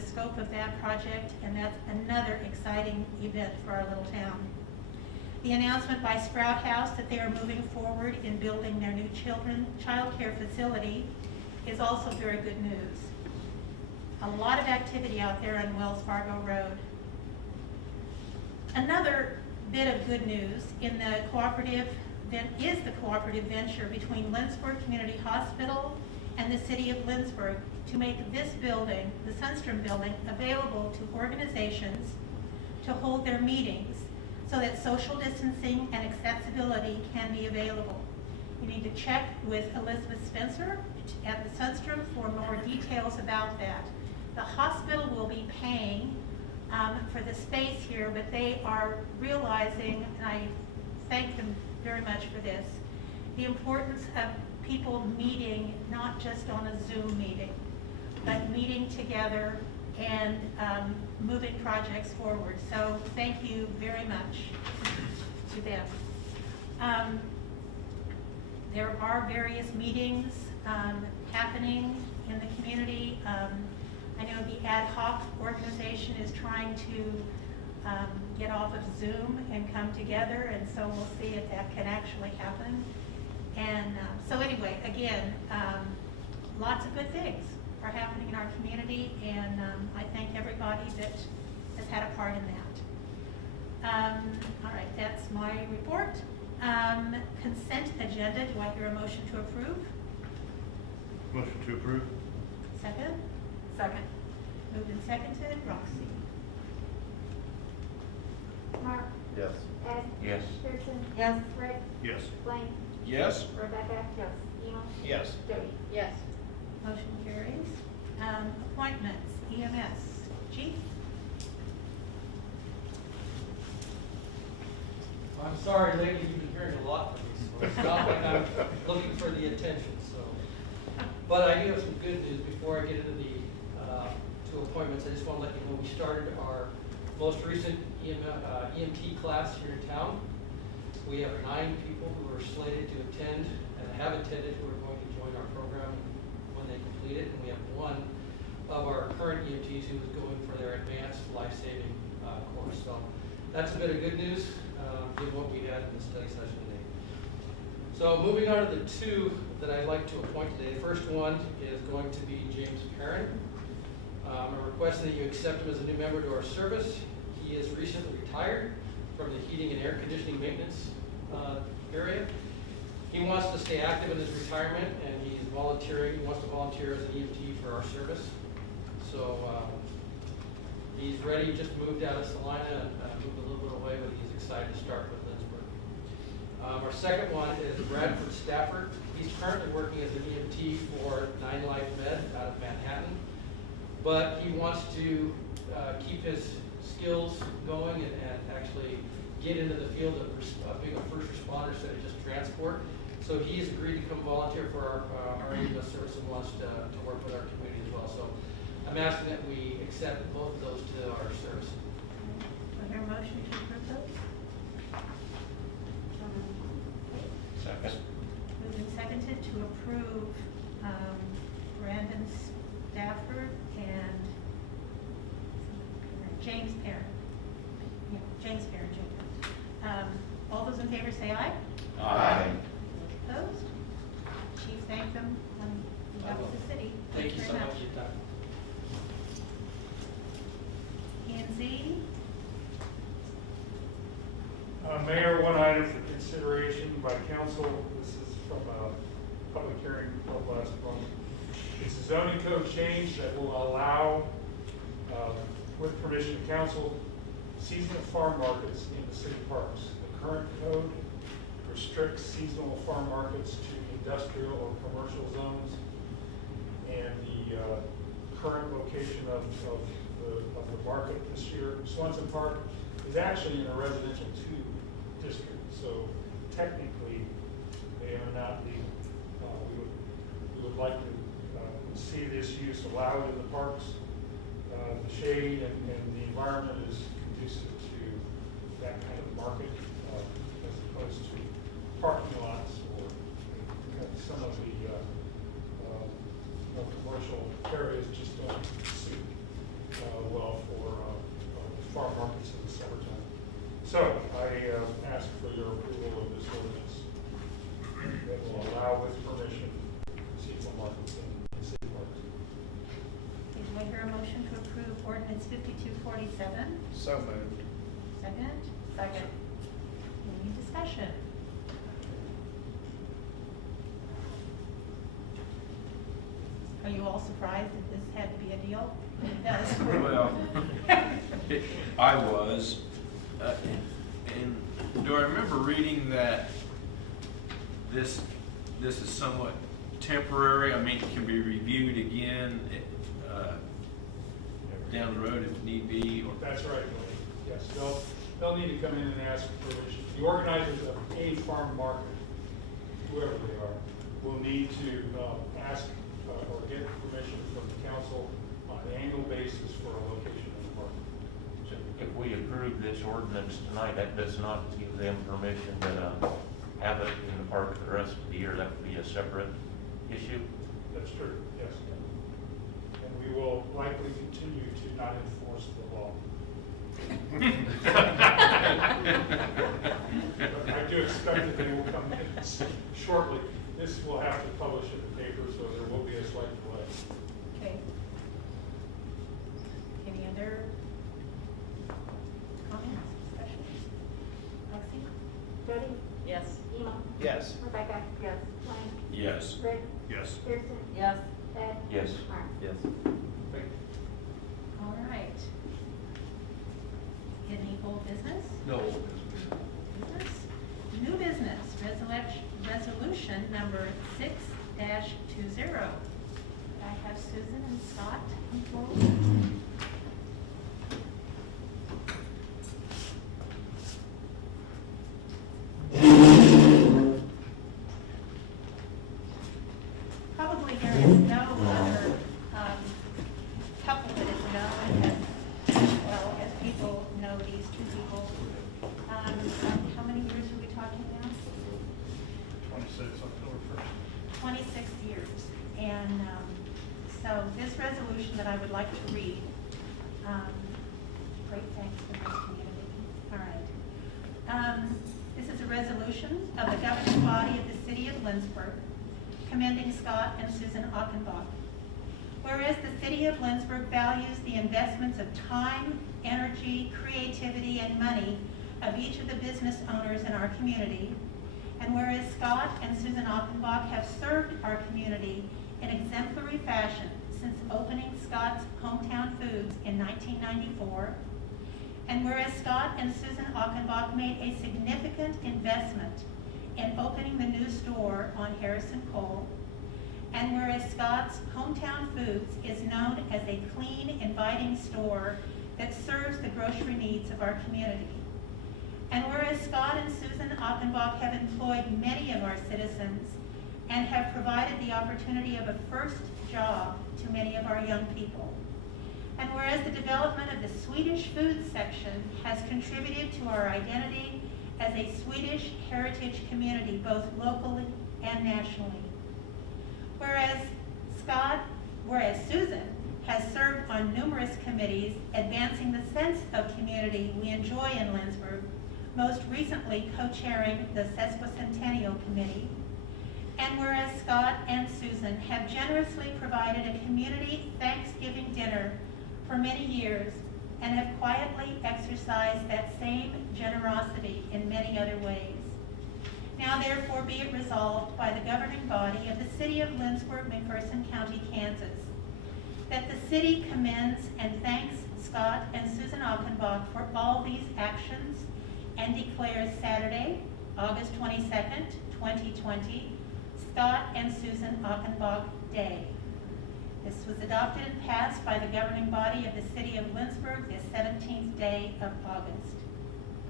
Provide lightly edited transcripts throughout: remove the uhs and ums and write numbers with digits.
the scope of that project, and that's another exciting event for our little town. The announcement by Sprout House that they are moving forward in building their new child care facility is also very good news. A lot of activity out there on Wells Fargo Road. Another bit of good news in the cooperative is the cooperative venture between Lindsborg Community Hospital and the City of Lindsborg to make this building, the Sundstrom building, available to organizations to hold their meetings so that social distancing and accessibility can be available. You need to check with Elizabeth Spencer at the Sundstrom for more details about that. The hospital will be paying for the space here, but they are realizing, and I thank them very much for this, the importance of people meeting, not just on a Zoom meeting, but meeting together and moving projects forward. So thank you very much to them. There are various meetings happening in the community. I know the ad hoc organization is trying to get off of Zoom and come together, and so we'll see if that can actually happen. And so anyway, again, lots of good things are happening in our community, and I thank everybody that has had a part in that. All right, that's my report. Consent agenda, do I hear a motion to approve? Motion to approve. Second? Second. Moved and seconded. Roxy? Mark, Yes. Ed, Yes. Kirsten, Yes. Rick, Yes. Blaine, Yes. Rebecca, Yes. Ema, Yes. Jody. Yes. Motion carries. Appointments, EMS. Chief? I'm sorry, ladies, you've been hearing a lot from me, so it's not like I'm looking for the attention, so. But I do have some good news before I get into the two appointments. I just want to let you know we started our most recent EMT class here in town. We have 9 people who are slated to attend and have attended who are going to join our program when they complete it. And we have 1 of our current EMTs who is going for their advanced life-saving course. So that's a bit of good news, given what we had in the study session today. So moving on to the 2 that I'd like to appoint today. The first one is going to be James Perrin. I'm requesting that you accept him as a new member to our service. He is recently retired from the heating and air conditioning maintenance area. He wants to stay active in his retirement, and he's volunteering. He wants to volunteer as an EMT for our service. So he's ready. Just moved out of Salina and moved a little bit away, but he's excited to start with Lindsborg. Our second one is Bradford Stafford. He's currently working as an EMT for 9 Life Med out of Manhattan, but he wants to keep his skills going and actually get into the field of being a first responder instead of just transport. So he's agreed to come volunteer for our ambulance service and wants to work with our community as well. So I'm asking that we accept both of those to our service. Do I hear a motion to approve those? Second. Moved and seconded to approve Brandon Stafford and James Perrin. Yeah, James Perrin, Jr. All those in favor say aye. Aye. Opposed? Chief thanked them on behalf of the city. Thank you so very much for your time. P&Z, Mayor, one item for consideration by council. This is from a public hearing held last month. It's a zoning code change that will allow, with permission of council, seasonal farm markets in the city parks. The current code restricts seasonal farm markets to industrial or commercial zones, and the current location of the market this year, Swanson Park, is actually in a residential 2 district. So technically, they are not legal. We would like to see this use allowed in the parks. The shade and the environment is conducive to that kind of market, as opposed to parking lots or some of the more commercial areas just don't suit. Ordinance 5247. So moved. Second? Second. Any discussion? Are you all surprised that this had to be a deal? It does. Well, I was, and do I remember reading that this is somewhat temporary? I mean, it can be reviewed again down the road if need be, or That's right, Billy. Yes, they'll need to come in and ask for permission. The organizers of a farm market, whoever they are, will need to ask or get permission from the council on an annual basis for a location in the park. So if we approve this ordinance tonight, that does not give them permission to have it in the park for the rest of the year. That would be a separate issue. That's true, yes. And we will likely continue to not enforce the law. But I do expect that they will come in shortly. This will have to publish in the paper, so there will be a slight delay. Okay. Any other comments, discussions? Roxy? Jody? Yes. Ema? Yes. Rebecca? Yes. Wayne? yes. Rick? Yes. Kirsten? Yes. Ed? Yes. Mark? Yes. Thank you. All right. Any old business? No. Business? New business, resolution number 6-20. I have Susan and Scott come forward. Probably there is no other couple that is known as well as people know these two people. How many years are we talking now? 26 October 1st. 26 years. And so this resolution that I would like to read, great thanks to this community. All right. This is a resolution of the governing body of the city of Lindsborg, commending Scott and Susan Achenbach. Whereas the city of Lindsborg values the investments of time, energy, creativity, and money of each of the business owners in our community, and whereas Scott and Susan Achenbach have served our community in exemplary fashion since opening Scott's Hometown Foods in 1994, and whereas Scott and Susan Achenbach made a significant investment in opening the new store on Harrison Cole, and whereas Scott's Hometown Foods is known as a clean, inviting store that serves the grocery needs of our community, and whereas Scott and Susan Achenbach have employed many of our citizens and have provided the opportunity of a first job to many of our young people, and whereas the development of the Swedish food section has contributed to our identity as a Swedish heritage community, both locally and nationally. Whereas Susan has served on numerous committees advancing the sense of community we enjoy in Lindsborg, most recently co-chairing the Sesquicentennial Committee. And whereas Scott and Susan have generously provided a community Thanksgiving dinner for many years and have quietly exercised that same generosity in many other ways. Now therefore be it resolved by the governing body of the city of Lindsborg, McPherson County, Kansas, that the city commends and thanks Scott and Susan Achenbach for all these actions and declares Saturday, August 22nd, 2020, Scott and Susan Achenbach Day. This was adopted and passed by the governing body of the city of Lindsborg this 17th day of August.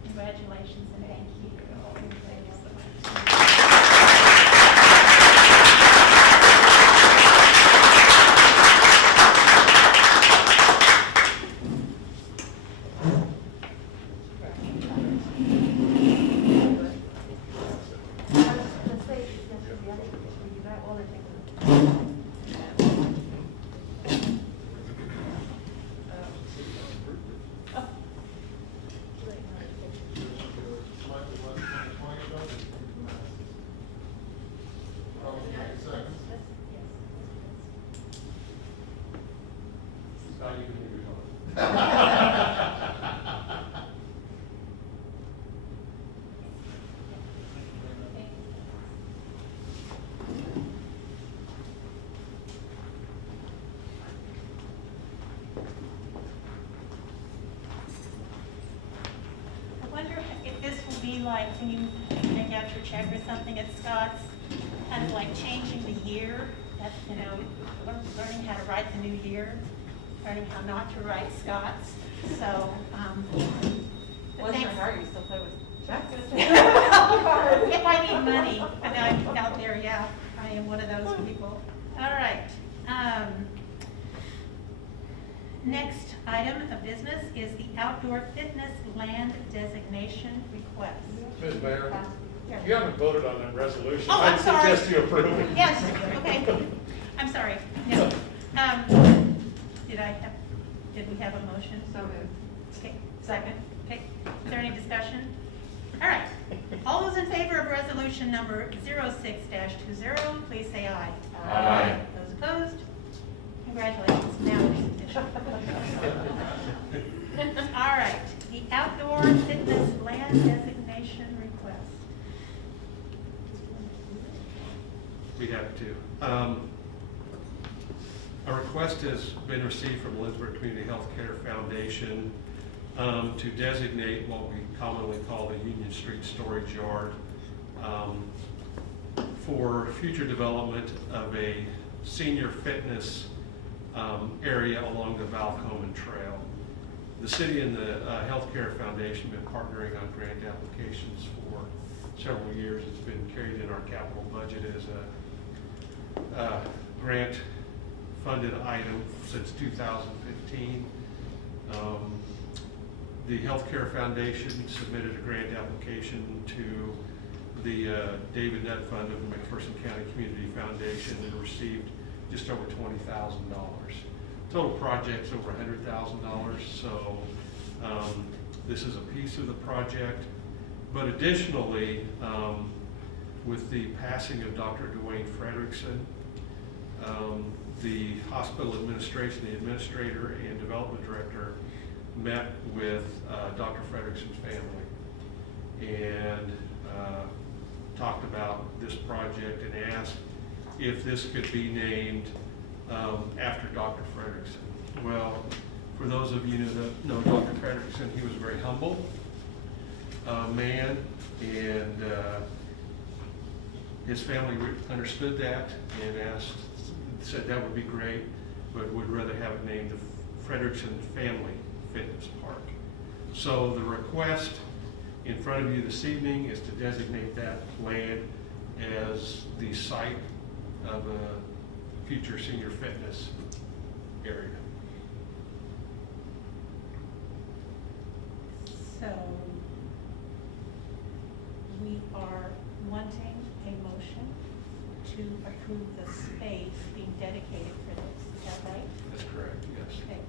Congratulations and thank you. I wonder if this will be like when you take out your check or something at Scott's, kind of like changing the year, that, you know, learning how to write the new year, learning how not to write Scott's. So, Bless your thanks. heart, you still play with checks? If I need money, and I'm out there, yeah, I am one of those people. All right. Next item of business is the outdoor fitness land designation request. Ms. Mayor, Yeah. you haven't voted on that resolution. Oh, I'm I sorry. suggest you approve it. Yes, okay. I'm sorry. No. Did we have a motion? So moved. Okay, second. Okay, is there any discussion? All right. All those in favor of resolution number 06-20, please say aye. Aye. Those opposed? Congratulations, now it's official. All right, the outdoor fitness land designation request. We have to. A request has been received from the Lindsborg Community Health Care Foundation to designate what we commonly call the Union Street Storage Yard for future development of a senior fitness area along the Valcomen Trail. The city and the Healthcare Foundation have been partnering on grant applications for several years. It's been carried in our capital budget as a grant funded item since 2015. The Healthcare Foundation submitted a grant application to the David Nutt Fund of the McPherson County Community Foundation and received just over $20,000. Total project's over $100,000, so this is a piece of the project. But additionally, with the passing of Dr. Dwayne Frederickson, the hospital administration, the administrator and development director met with Dr. Frederickson's family and talked about this project and asked if this could be named after Dr. Frederickson. Well, for those of you that know Dr. Frederickson, he was a very humble man, and his family understood that and said that would be great, but would rather have it named the Frederickson Family Fitness Park. So the request in front of you this evening is to designate that land as the site of a future senior fitness area. So we are wanting a motion to approve the space being dedicated for this, is that right? That's correct, yes. Okay.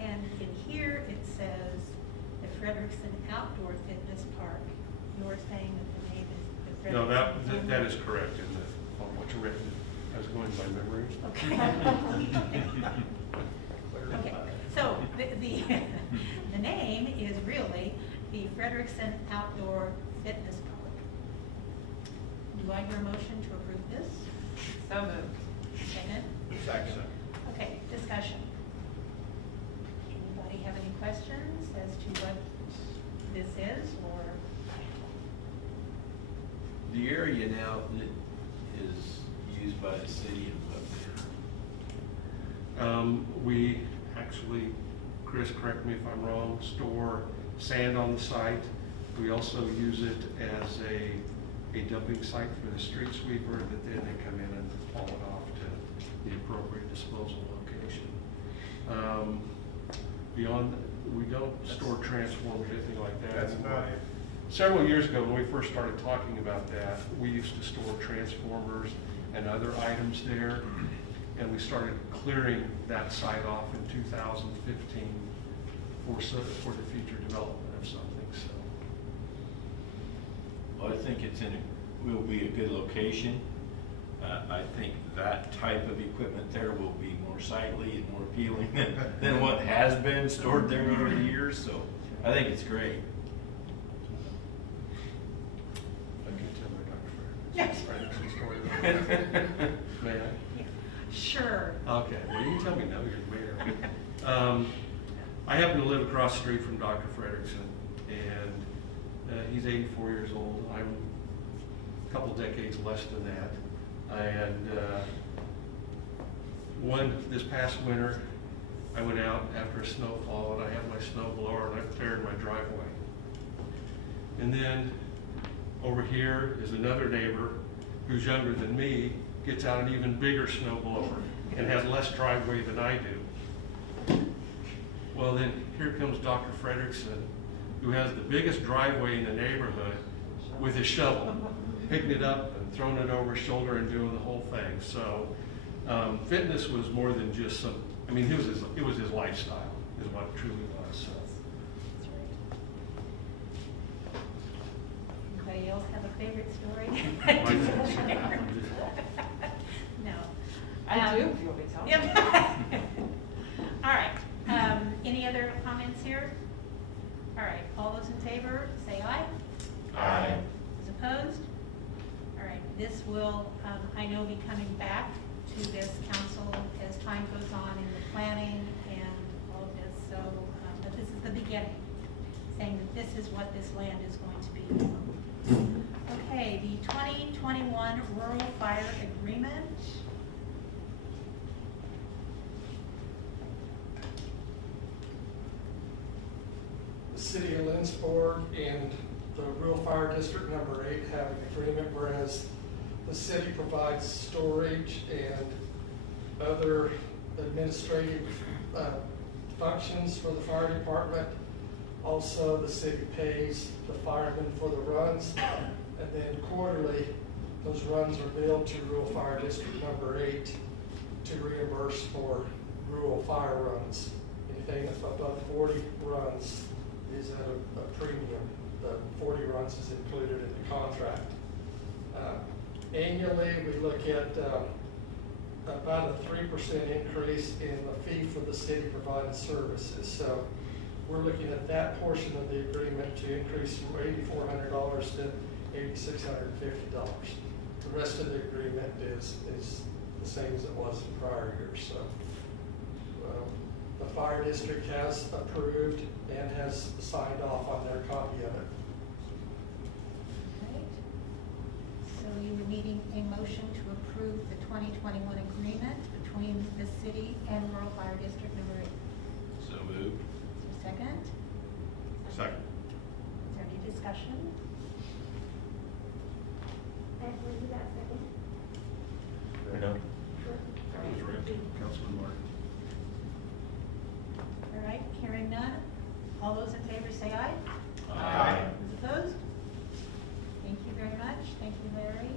And in here it says the Frederickson Outdoor Fitness Park. You're saying that the name is the No, Frederickson. that is correct in the, on what you written. I was going by memory. Okay. Okay, so the name is really the Frederickson Outdoor Fitness Park. Do I hear a motion to approve this? So moved. Second? Second. Okay, discussion. Anybody have any questions as to what this is, or? The area now that is used by the city and what We actually, Chris, correct me if I'm wrong, store sand on the site. We also use it as a dumping site for the street sweeper that then they come in and haul it off to the appropriate disposal location. Beyond, we don't store transformers, anything like that. That's about it. Several years ago, when we first started talking about that, we used to store transformers and other items there, and we started clearing that site off in 2015 for the future development of something, so. Well, I think it's will be a good location. I think that type of equipment there will be more sightly and more appealing than what has been stored there over the years, so I think it's great. I can tell my Yes. Dr. Frederickson story though. May I? Sure. Okay, well, you can tell me now, you're the mayor. I happen to live across the street from Dr. Frederickson, and he's 84 years old. I'm a couple decades less than that. And this past winter, I went out after a snowfall, and I had my snow blower, and I cleared my driveway. And then over here is another neighbor who's younger than me, gets out an even bigger snow blower and has less driveway than I do. Well, then here comes Dr. Frederickson, who has the biggest driveway in the neighborhood, with his shovel, picking it up and throwing it over his shoulder and doing the whole thing. So fitness was more than just some, I mean, it was his lifestyle, is what it truly was. So. Anybody else have a favorite story? No. I do, if you want me to tell you. Yep. All right. Any other comments here? All right. All those in favor, say aye. Aye. Those opposed? All right. This will, I know, be coming back to this council as time goes on in the planning and all of this. So, but this is the beginning, saying that this is what this land is going to be. Okay, the 2021 Rural Fire Agreement. The city of Lindsborg and the Rural Fire District Number 8 have an agreement, whereas the city provides storage and other administrative functions for the fire department. Also, the city pays the firemen for the runs, and then quarterly, those runs are billed to Rural Fire District Number 8 to reimburse for rural fire runs. Anything that's above 40 runs is at a premium. The 40 runs is included in the contract. Annually, we look at about a 3% increase in the fee for the city provided services. So we're looking at that portion of the agreement to increase from $8,400 to $8,650. The rest of the agreement is the same as it was in prior years. So the fire district has approved and has signed off on their copy of it. Right. So you were needing a motion to approve the 2021 agreement between the city and Rural Fire District Number 8. So moved. Is there a second? Second. Is there any discussion? You know, Councilman Martin. All right, hearing none. All those in favor say aye. Aye. Those opposed? Thank you very much. Thank you, Larry.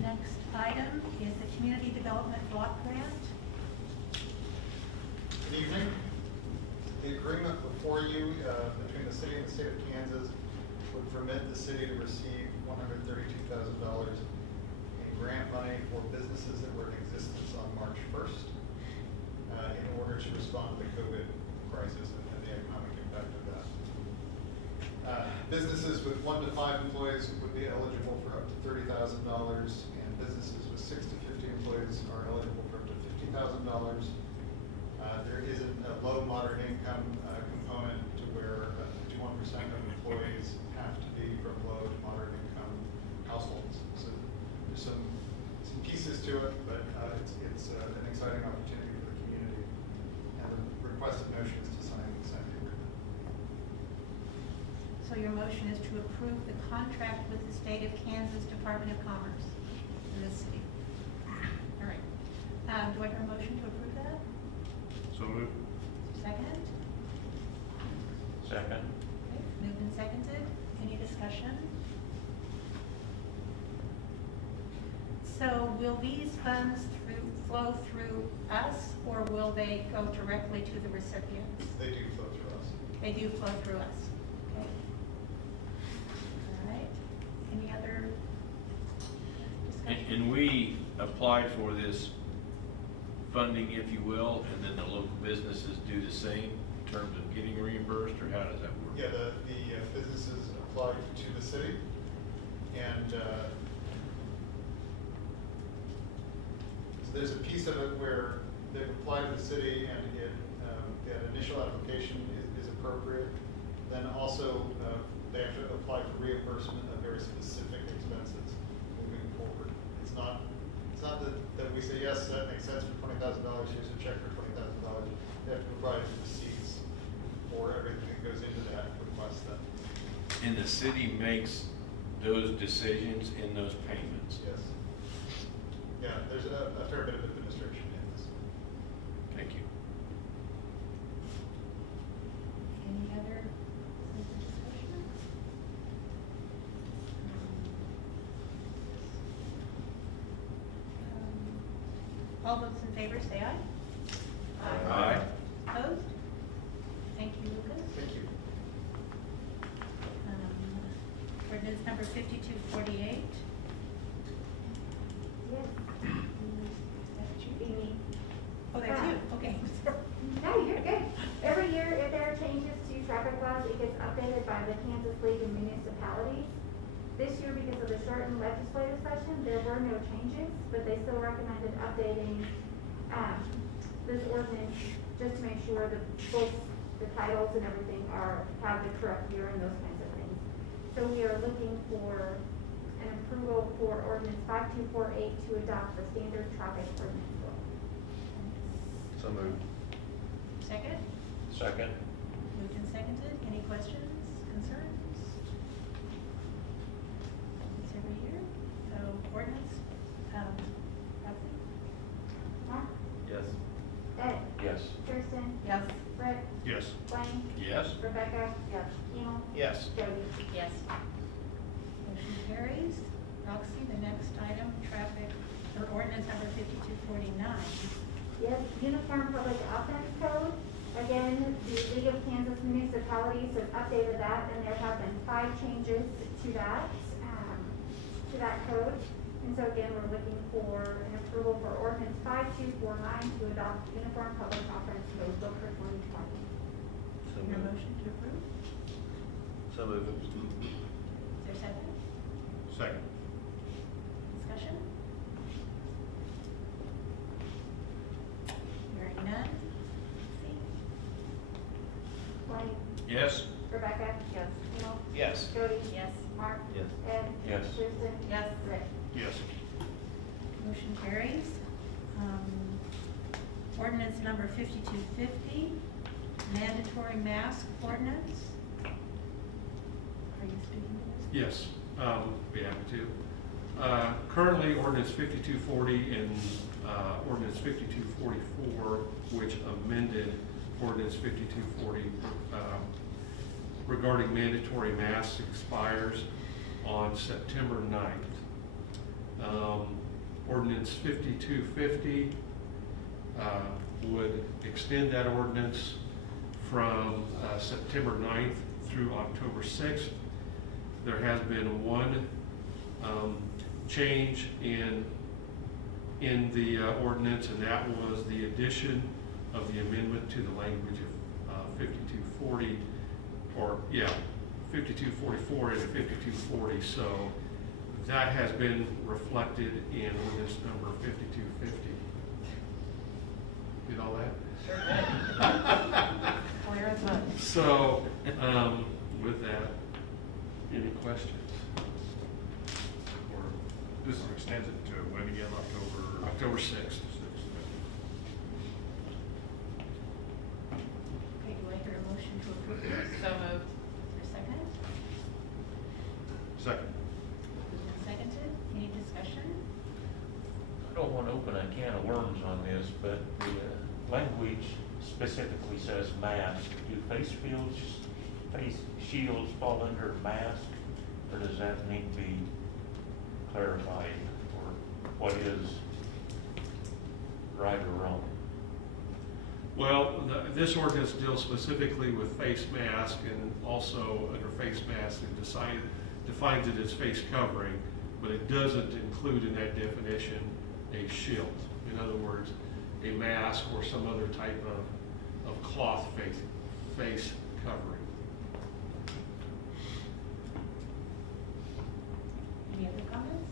Next item is the Community Development Block Grant. Good evening. The agreement before you between the city and the state of Kansas would permit the city to receive $132,000 in grant money for businesses that were in existence on March 1st in order to respond to the COVID crisis and the economic impact of that. Businesses with 1 to 5 employees would be eligible for up to $30,000, and businesses with 6 to 50 employees are eligible for up to $50,000. There is a low moderate income component to where 51% of employees have to be from low to moderate income households. So there's some pieces to it, but it's an exciting opportunity for the community. And the requested motion is to sign the consent agreement. So your motion is to approve the contract with the State of Kansas Department of Commerce in this city. All right. Do I hear a motion to approve that? So moved. Second? second. Okay, moved and seconded. Any discussion? So will these funds flow through us, or will they go directly to the recipients? They do flow through us. They do flow through us. Okay. All right. Any other And we applied for this funding, if you will, and then the local businesses do the same in terms of getting reimbursed, or how does that work? Yeah, the businesses applied to the city, and so there's a piece of it where they've applied to the city, and that initial application is appropriate. Then also, they have to apply for reimbursement of very specific expenses moving forward. It's not that we say, yes, that makes sense for $20,000, here's a check for $20,000. They have to provide receipts for everything that goes into that request then. And the city makes those decisions in those payments? Yes. Yeah, there's a fair bit of administration in this. Thank you. Any other discussion? All those in favor say aye. Aye. Opposed? Thank you, Lucas. Thank you. Ordinance number 5248. Yes. Amy. Oh, that's you, okay. No, you're good. Every year, if there are changes to traffic laws, it gets updated by the Kansas League of Municipalities. This year, because of the shortened legislative session, there were no changes, but they still recommended updating this ordinance just to make sure that both the titles and everything have the correct year and those kinds of things. So we are looking for an approval for ordinance 5248 to adopt the standard traffic ordinance book. So moved. Second? Second. Moved and seconded. Any questions, concerns? It's every year. So ordinance, Ralphie? Mark? Yes. Ed? Yes. Kirsten? Yes. Rick? Yes. Blaine? Yes? Rebecca? Yes. Emo? Yes. Jody? Yes. Motion carries. Roxy, the next item, traffic, or ordinance number 5249. Yes, Uniform Public Offense Code. Again, the League of Kansas Municipalities has updated that, and there have been 5 changes to that code. And so again, we're looking for an approval for ordinance 5249 to adopt Uniform Public Offense Code book for 2020. Your motion to approve? So moved. Is there a second? Second. Discussion? Hearing none. See? Blaine? Yes? Rebecca? Yes. Emo? Yes. Jody? Yes. Mark? Yes. Ed? Yes. Kirsten? Yes. Rick? Yes. Motion carries. Ordinance number 5250, mandatory mask ordinance. Are you speaking to this? Yes, be happy to. Currently, ordinance 5240 and ordinance 5244, which amended ordinance 5240 regarding mandatory masks, expires on September 9th. Ordinance 5250 would extend that ordinance from September 9th through October 6th. There has been one change in the ordinance, and that was the addition of the amendment to the language of 5240, or 5244 and 5240. So that has been reflected in ordinance number 5250. Get all that? Clear as mud. So, with that, any questions? Or This extends it to when again, October? October 6th. Okay, do I hear a motion to approve this? So moved. Is there a second? Second. Moved and seconded. Any discussion? I don't want to open a can of worms on this, but the language specifically says mask. Do face shields fall under mask, or does that need to be clarified, or what is right or wrong? Well, this ordinance deals specifically with face mask, and also under face mask, it defines it as face covering. but it doesn't include in that definition a shield. In other words, a mask or some other type of cloth face covering. Any other comments?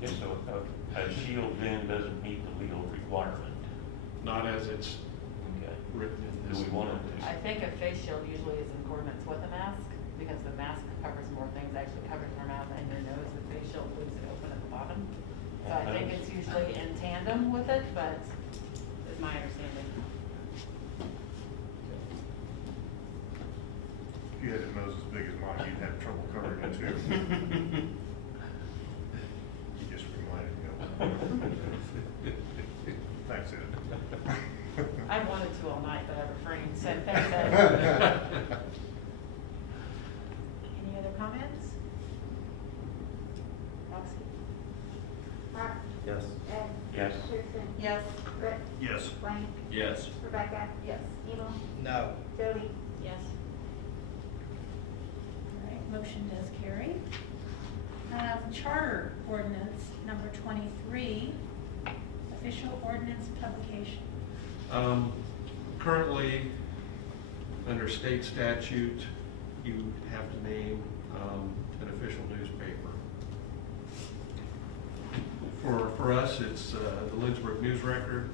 Yes, so a shield then doesn't meet the legal requirement. Not as it's Okay. written in Do this. we want it I to? think a face shield usually is in accordance with a mask, because the mask covers more things, actually covers your mouth and your nose, the face shield leaves it open at the bottom. So I think it's usually in tandem with it, but is my understanding. If you had a nose as big as mine, you'd have trouble covering it too. You just reminded me of it. Thanks, Ed. I wanted to all night, but I refrained, so thanks, Ed. Any other comments? Roxy? Mark? Yes. Ed? Yes. Kirsten? Yes. Rick? Yes. Wayne? Yes. Rebecca? Yes. Evil? No. Jody? Yes. All right, motion does carry. Charter ordinance number 23, official ordinance publication. Currently, under state statute, you have to name an official newspaper. For us, it's the Lindsborg News Record.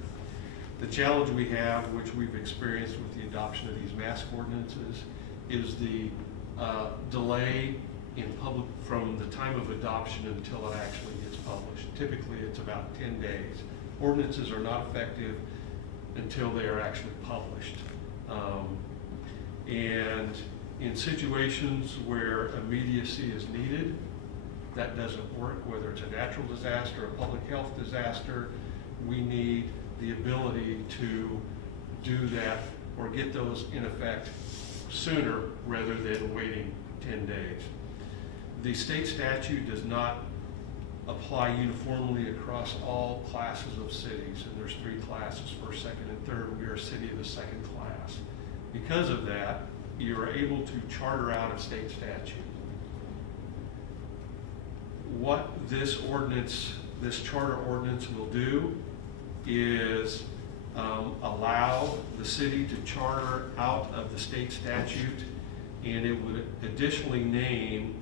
The challenge we have, which we've experienced with the adoption of these mask ordinances, is the delay in public from the time of adoption until it actually gets published. Typically, it's about 10 days. Ordinances are not effective until they are actually published. And in situations where immediacy is needed, that doesn't work, whether it's a natural disaster, a public health disaster, we need the ability to do that or get those in effect sooner rather than waiting 10 days. The state statute does not apply uniformly across all classes of cities, and there's 3 classes, first, second, and third. We are a city of the second class. Because of that, you are able to charter out of state statute. What this ordinance, this charter ordinance will do is allow the city to charter out of the state statute, and it would additionally name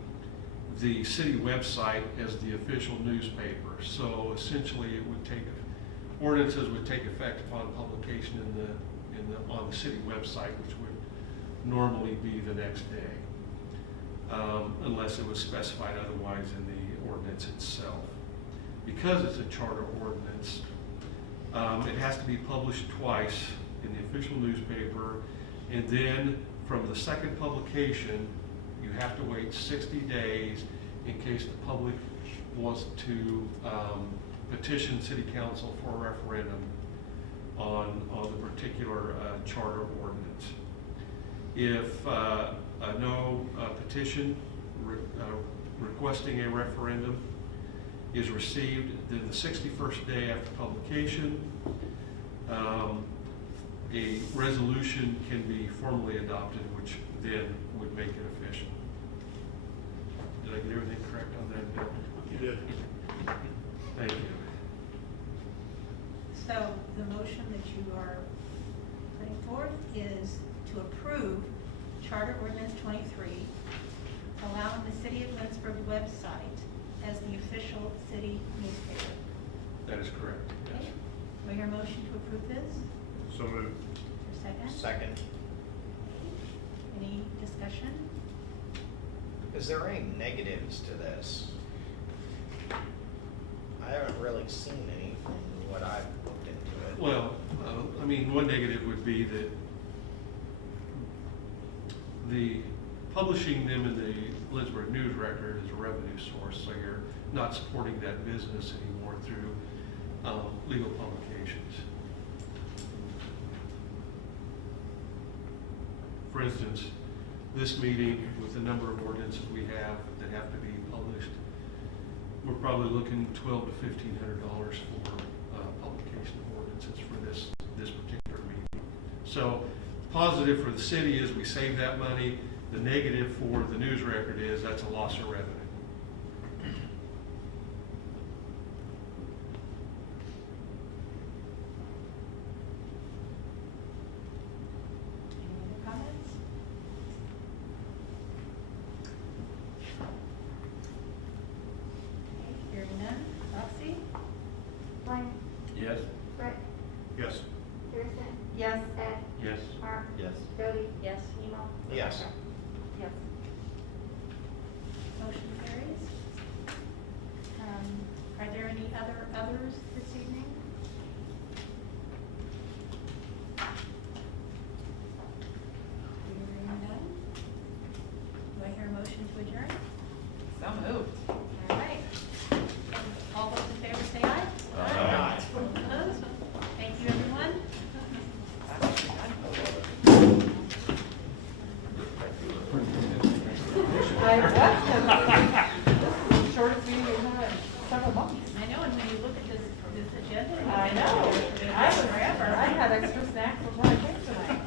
the city website as the official newspaper. So essentially, it would take, ordinances would take effect upon publication on the city website, which would normally be the next day, unless it was specified otherwise in the ordinance itself. Because it's a charter ordinance, it has to be published twice in the official newspaper, and then from the second publication, you have to wait 60 days in case the public wants to petition city council for a referendum on the particular charter ordinance. If no petition requesting a referendum is received, then the 61st day after publication, a resolution can be formally adopted, which then would make it official. Did I get everything correct on that, Bill? You did. Thank you. So the motion that you are putting forth is to approve Charter Ordinance 23, allowing the City of Lindsborg website as the official city newspaper. That is correct. Okay. Yes. Do I hear a motion to approve this? So moved. Is there a second? Second. Any discussion? Is there any negatives to this? I haven't really seen any from what I've looked into it. Well, I mean, one negative would be that the publishing them in the Lindsborg News Record is a revenue source, so you're not supporting that business anymore through legal publications. For instance, this meeting, with the number of ordinances we have that have to be published, we're probably looking $1,200 to $1,500 for publication of ordinances for this particular meeting. So positive for the city is we save that money. The negative for the news record is that's a loss of revenue. Any other comments? Okay, hearing none. Roxy? Blaine? Yes. Rick? Yes. Kirsten? Yes. Ed? Yes. Mark? Yes. Jody? Yes. Emo? Yes. Yes. Motion carries. Are there any others this evening? Hearing none. Do I hear a motion to adjourn? So moved. All right. All those in favor say aye. Aye. Opposed? Thank you, everyone. I was, this is the shortest meeting we've had in several months. I know, and when you look at this agenda. I know, I had extra snacks before I came tonight.